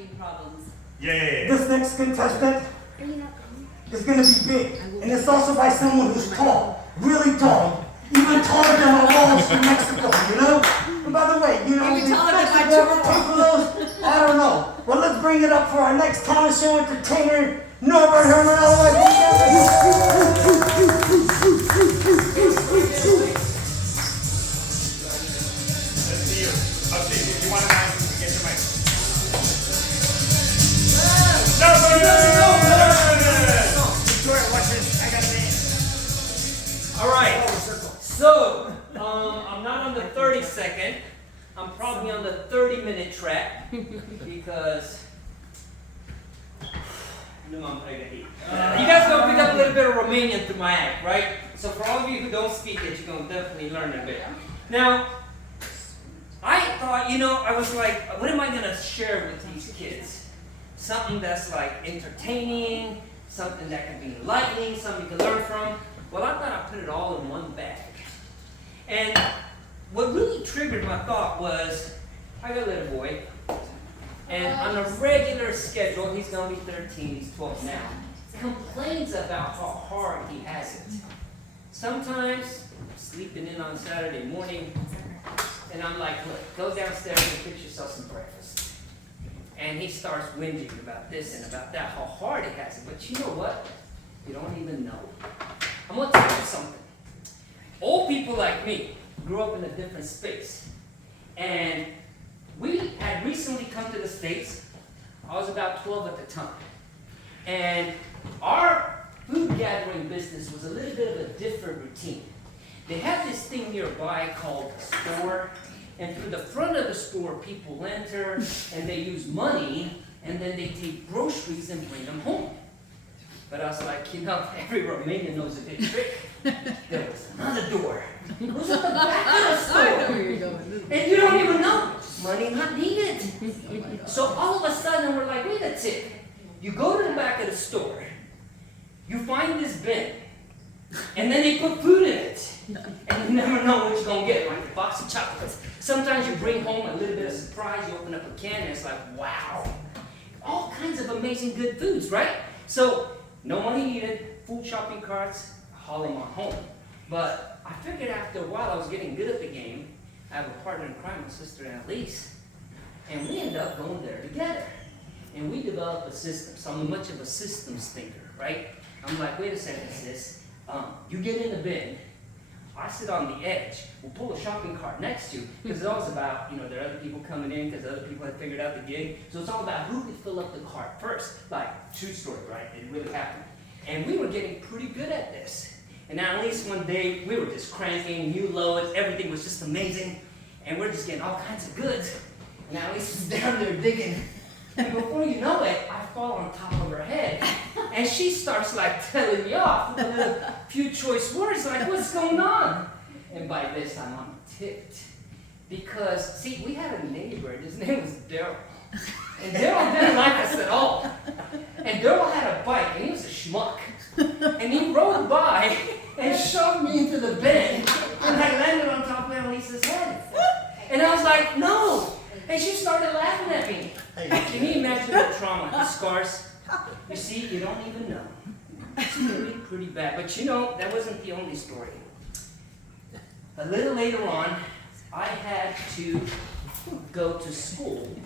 on-screen problems. Yeah. This next contestant is going to be big, and it's also by someone who's tall, really tall, even taller than the walls from Mexico, you know? And by the way, you know, Even the taller than my festival ever tour. pay for those? I don't know. Well, let's bring it up for our next talent show entertainer, Norbert Herman, all the way from Let's see you. I'll see you. If you want to mind, you get your mic. Victoria, watch this. I got this. All right. So, I'm not on the 30-second. I'm probably on the 30-minute track because you guys are gonna pick up a little bit of Romanian through my act, right? So for all of you who don't speak it, you're gonna definitely learn a bit. Now, I thought, I was like, what am I gonna share with these kids? Something that's like entertaining, something that can be enlightening, something you can learn from. Well, I thought I'd put it all in one bag. And what really triggered my thought was, I got a little boy, and on a regular schedule, he's gonna be 13, he's 12 now, complains about how hard he has it. Sometimes, sleeping in on Saturday morning, and I'm like, look, go downstairs and fix yourself some breakfast. And he starts whinging about this and about that, how hard he has it. But you know what? You don't even know. I'm gonna tell you something. Old people like me grew up in a different space. And we had recently come to the States. I was about 12 at the time. And our food gathering business was a little bit of a different routine. They had this thing nearby called a store. And through the front of the store, people enter and they use money and then they take groceries and bring them home. But I was like, every Romanian knows a big trick. There was another door. It was at the back of the store. I know where you're going. And you don't even know. Money not needed. So all of a sudden we're like, wait a tick. You go to the back of the store. You find this bin. And then they put food in it. And you never know what you're going to get. Like a box of chocolates. Sometimes you bring home a little bit of surprise. You open up a can and it's like, wow. All kinds of amazing good foods, right? So, no money needed, food shopping carts, haul them on home. But I figured after a while I was getting good at the game. I have a partner in crime, my sister Annalise. And we ended up going there together. And we developed a system. So I'm much of a systems thinker, right? I'm like, wait a second, sis. You get in the bin. I sit on the edge. We'll pull a shopping cart next to you. Because it's always about, there are other people coming in because other people had figured out the gig. So it's all about who could fill up the cart first. Like, true story, right? It really happened. And we were getting pretty good at this. And now at least one day, we were just cranking, new loads, everything was just amazing. And we're just getting all kinds of goods. And now at least is down there digging. And before you know it, I fall on top of her head. And she starts like telling me off with a few choice words like, what's going on? And by this time I'm ticked. Because, see, we had a neighbor, and his name was Daryl. And Daryl didn't like us at all. And Daryl had a bike, and he was a schmuck. And he rode by and shoved me into the bin. And I landed on top of Annalise's head. And I was like, no. And she started laughing at me. Can you imagine the trauma, the scars? You see, you don't even know. It's really pretty bad. But that wasn't the only story. A little later on, I had to go to school.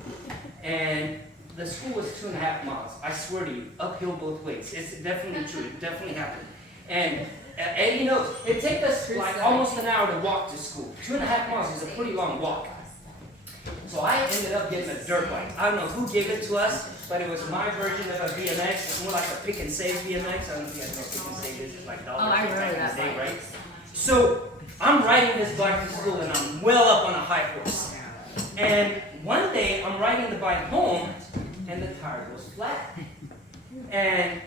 And the school was 2.5 miles. I swear to you, uphill both ways. It's definitely true. It definitely happened. And Eddie knows, it takes us like almost an hour to walk to school. 2.5 miles is a pretty long walk. So I ended up getting a dirt bike. I don't know who gave it to us, but it was my version of a BMX. It's more like a pick and save BMX. I don't know if you guys know what pick and save is. It's like dollars back in the day, right? So I'm riding this bike to school and I'm well up on a high horse. And one day I'm riding the bike home and the tire goes flat. And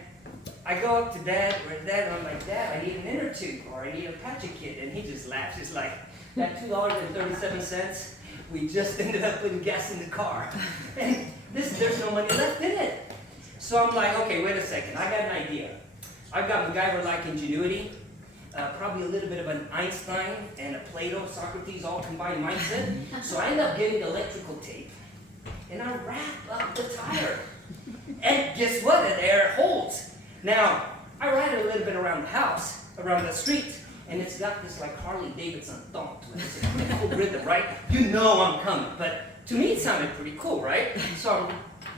I go up to Dad, and I'm like, Dad, I need an inner tube or I need a patchet kit. And he just laughs. It's like, that $2.37, we just ended up putting gas in the car. And there's no money left in it. So I'm like, okay, wait a second. I got an idea. I've got MacGyver-like ingenuity, probably a little bit of an Einstein and a Plato, Socrates, all combined mindset. So I end up getting electrical tape, and I wrap up the tire. guess what? It air holds. Now, I ride it a little bit around the house, around the street, and it's got this like Harley Davidson thump to it. It's a pretty cool rhythm, right? You know I'm coming, but to me it sounded pretty cool, right? So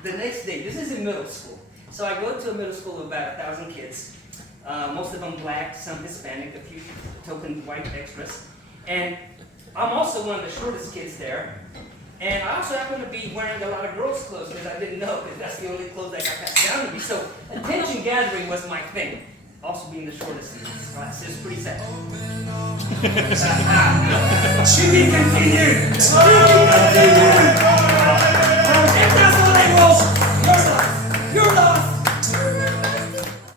the next day, this is in middle school. So I go to a middle school of about 1,000 kids. Most of them black, some Hispanic, a few token white extras. And I'm also one of the shortest kids there. And I also happen to be wearing a lot of girls' clothes because I didn't know, because that's the only clothes that got passed down to me. So attention gathering was my thing. Also being the shortest in this class. It's pretty sad. To be continued! To be continued!